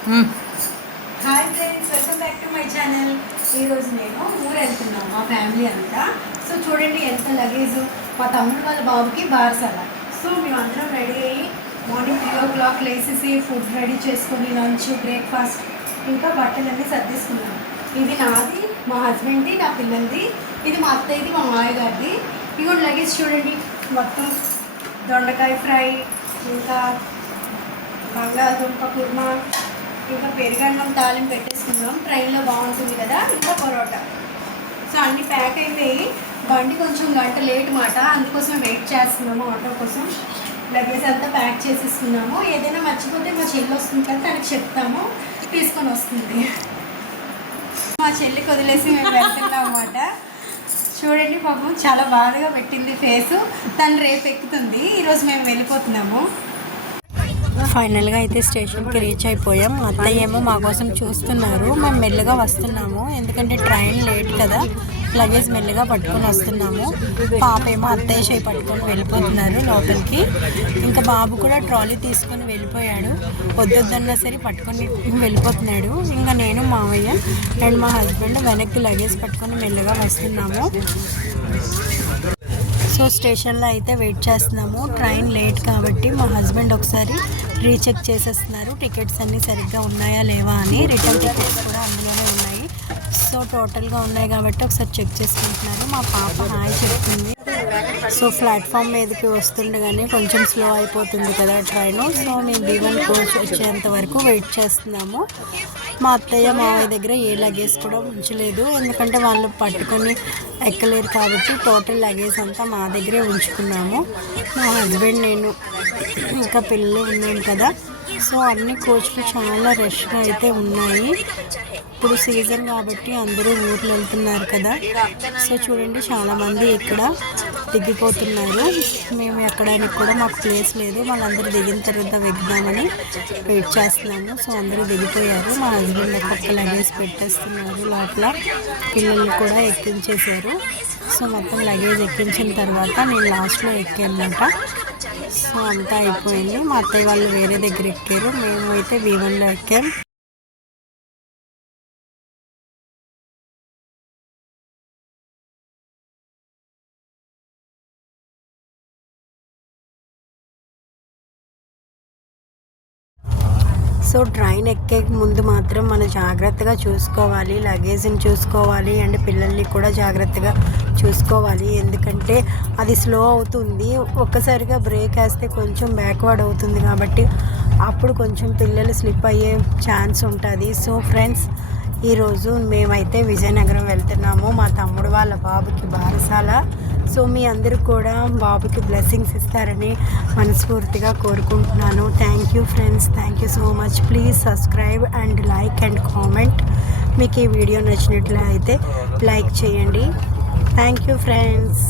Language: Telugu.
Hi friends, welcome back to my channel. ఈరోజు నేను ఊరు వెళ్తున్నాను మా ఫ్యామిలీ అంతా. సో చూడండి ఎంత లగేజ్. మా తమ్ముడు వాళ్ళ బాబుకి బారసాల. సో మేమందరం రెడీ అయ్యి మార్నింగ్ 3 o'clock లేసేసి ఫుడ్ రెడీ చేసుకొని లంచ్ బ్రేక్ఫాస్ట్ ఇంకా బట్టలన్నీ సర్దేసుకున్నాం. ఇది నాది, మా హస్బెండ్ది, నా పిల్లలది. ఇది మా అత్తయ్యది, మా మామయ్య గారిది. ఇవి లగేజ్ చూడండి, మొత్తం దొండకాయ ఫ్రై, ఇంకా బంగాళదుంప కుర్మా, ఇంకా పెరుగన్నం తాలింపు పెట్టేసుకున్నాం. ట్రైన్లో బాగుంటుంది కదా. ఇంకా పరోటా. సో అన్నీ ప్యాక్ అయిపోయి బండి కొంచెం గంట లేట్ మాట, అందుకోసం వెయిట్ చేస్తున్నాము ఆటో కోసం. లగేజ్ అంతా ప్యాక్ చేసేసుకున్నాము. ఏదైనా మర్చిపోతే మా చెల్లి వస్తుంది కదా, తనకి చెప్తాము, తీసుకొని వస్తుంది. మా చెల్లికి వదిలేసి మేము వెళ్తున్నాం అన్నమాట. చూడండి పాపం చాలా బాధగా పెట్టింది ఫేసు. తను రేపు ఎక్కుతుంది, ఈరోజు మేము వెళ్ళిపోతున్నాము. ఫైనల్గా అయితే స్టేషన్కి రీచ్ అయిపోయాం. అత్తయ్య ఏమో మా కోసం చూస్తున్నారు. మేము మెల్లగా వస్తున్నాము, ఎందుకంటే ట్రైన్ లేట్ కదా, లగేజ్ మెల్లగా పట్టుకొని వస్తున్నాము. పాప ఏమో అత్తయ్య చేయి పట్టుకొని వెళ్ళిపోతున్నారు లోపలికి. ఇంకా బాబు కూడా ట్రాలీ తీసుకొని వెళ్ళిపోయాడు. వద్దొద్దన్నా సరే పట్టుకొని వెళ్ళిపోతున్నాడు. ఇంకా నేను, మావయ్య అండ్ మా హస్బెండ్ వెనక్కి లగేజ్ పట్టుకొని మెల్లగా వస్తున్నాము. సో స్టేషన్లో అయితే వెయిట్ చేస్తున్నాము. ట్రైన్ లేట్ కాబట్టి మా హస్బెండ్ ఒకసారి రీచెక్ చేసేస్తున్నారు, టికెట్స్ అన్నీ సరిగ్గా ఉన్నాయా లేవా అని. రిటర్న్ టికెట్స్ కూడా అందులోనే ఉన్నాయి. సో టోటల్గా ఉన్నాయి కాబట్టి ఒకసారి చెక్ చేసుకుంటున్నారు. మా పాప హాయ్ చెప్తుంది. సో ప్లాట్ఫామ్ మీదకి వస్తుండగానే కొంచెం స్లో అయిపోతుంది కదా ట్రైన్. సో మేము B1 కోచ్ వచ్చేంత వరకు వెయిట్ చేస్తున్నాము. మా అత్తయ్య మావయ్య దగ్గర ఏ లగేజ్ కూడా ఉంచలేదు, ఎందుకంటే వాళ్ళు పట్టుకొని ఎక్కలేరు కాబట్టి టోటల్ లగేజ్ అంతా మా దగ్గరే ఉంచుకున్నాము. మా హస్బెండ్, నేను, ఇంకా పిల్లలు ఉన్నాం కదా. సో అన్ని కోచ్లు చాలా రష్గా అయితే ఉన్నాయి. ఇప్పుడు సీజన్ కాబట్టి అందరూ ఊర్లు వెళ్తున్నారు కదా. సో చూడండి చాలామంది ఇక్కడ దిగిపోతున్నారు. మేము ఎక్కడానికి కూడా మాకు ప్లేస్ లేదు. వాళ్ళందరూ దిగిన తర్వాత వెళ్దామని వెయిట్ చేస్తున్నాము. సో అందరూ దిగిపోయారు. మా హస్బెండ్ ఒక్కొక్క లగేజ్ పెట్టేస్తున్నారు లోపల. పిల్లలు కూడా ఎక్కించేశారు. సో మొత్తం లగేజ్ ఎక్కించిన తర్వాత నేను లాస్ట్లో ఎక్కానమాట. సో అంతా అయిపోయింది. మా అత్తయ్య వాళ్ళు వేరే దగ్గర ఎక్కారు, మేము అయితే B1లో ఎక్కాం. సో ట్రైన్ ఎక్కే ముందు మాత్రం మనం జాగ్రత్తగా చూసుకోవాలి, లగేజ్ని చూసుకోవాలి అండ్ పిల్లల్ని కూడా జాగ్రత్తగా చూసుకోవాలి. ఎందుకంటే అది స్లో అవుతుంది, ఒక్కసారిగా బ్రేక్ వేస్తే కొంచెం బ్యాక్వర్డ్ అవుతుంది కాబట్టి అప్పుడు కొంచెం పిల్లలు స్లిప్ అయ్యే ఛాన్స్ ఉంటుంది. సో ఫ్రెండ్స్, ఈరోజు మేమైతే విజయనగరం వెళ్తున్నాము. మా తమ్ముడు వాళ్ళ బాబుకి బారసాల. సో మీ అందరూ కూడా బాబుకి బ్లెస్సింగ్స్ ఇస్తారని మనస్ఫూర్తిగా కోరుకుంటున్నాను. Thank you friends, thank you so much. Please subscribe and like and comment. మీకు ఈ వీడియో నచ్చినట్లయితే లైక్ చేయండి. Thank you friends.